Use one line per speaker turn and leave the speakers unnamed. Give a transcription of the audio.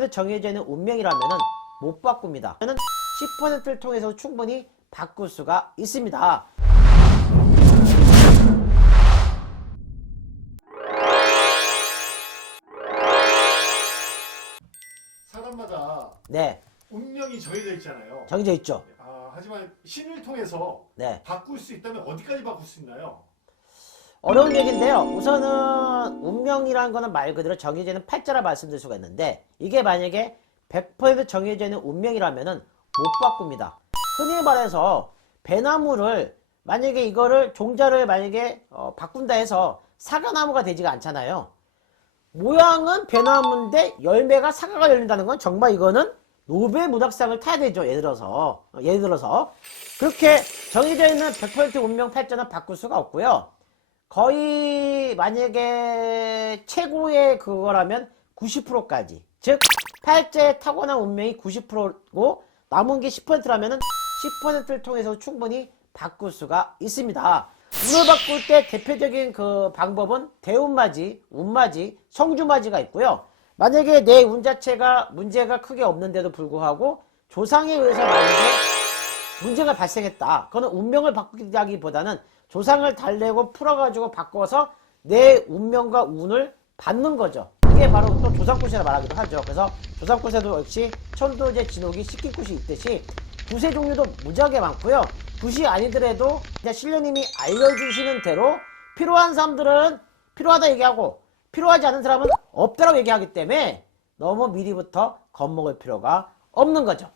100% 정해져 있는 운명이라면 못 바꿉니다. 저는 10%를 통해서 충분히 바꿀 수가 있습니다.
사람마다
네,
운명이 정해져 있잖아요.
정해져 있죠.
아, 하지만 신을 통해서
네.
바꿀 수 있다면 어디까지 바꿀 수 있나요?
어려운 얘기인데요. 우선은 운명이라는 거는 말 그대로 정해져 있는 팔자라 말씀드릴 수가 있는데 이게 만약에 100% 정해져 있는 운명이라면은 못 바꿉니다. 흔히 말해서 배나무를 만약에 이거를 종자를 만약에 어, 바꾼다 해서 사과나무가 되지가 않잖아요. 모양은 배나무인데 열매가 사과가 열린다는 건 정말 이거는 노벨 문학상을 타야 되죠. 예를 들어서 어, 예를 들어서 그렇게 정해져 있는 100% 운명 팔자는 바꿀 수가 없고요. 거의 만약에 최고의 그거라면 90%까지 즉 팔자의 타고난 운명이 90%고 남은 게 10%라면 은 10%를 통해서 충분히 바꿀 수가 있습니다. 운을 바꿀 때 대표적인 그 방법은 대운맞이, 운맞이, 성주맞이가 있고요. 만약에 내 운 자체가 문제가 크게 없는데도 불구하고 조상에 의해서 만약에 문제가 발생했다. 그거는 운명을 바꾸기보다는 조상을 달래고 풀어가지고 바꿔서 내 운명과 운을 받는 거죠. 이게 바로 또 조상굿이라 말하기도 하죠. 그래서 조상굿에도 역시 천도제 진옥이 식기굿이 있듯이 굿의 종류도 무지하게 많고요. 굿이 아니더라도 그냥 신령님이 알려주시는 대로 필요한 사람들은 필요하다 얘기하고 필요하지 않은 사람은 없다라고 얘기하기 때문에 너무 미리부터 겁먹을 필요가 없는 거죠.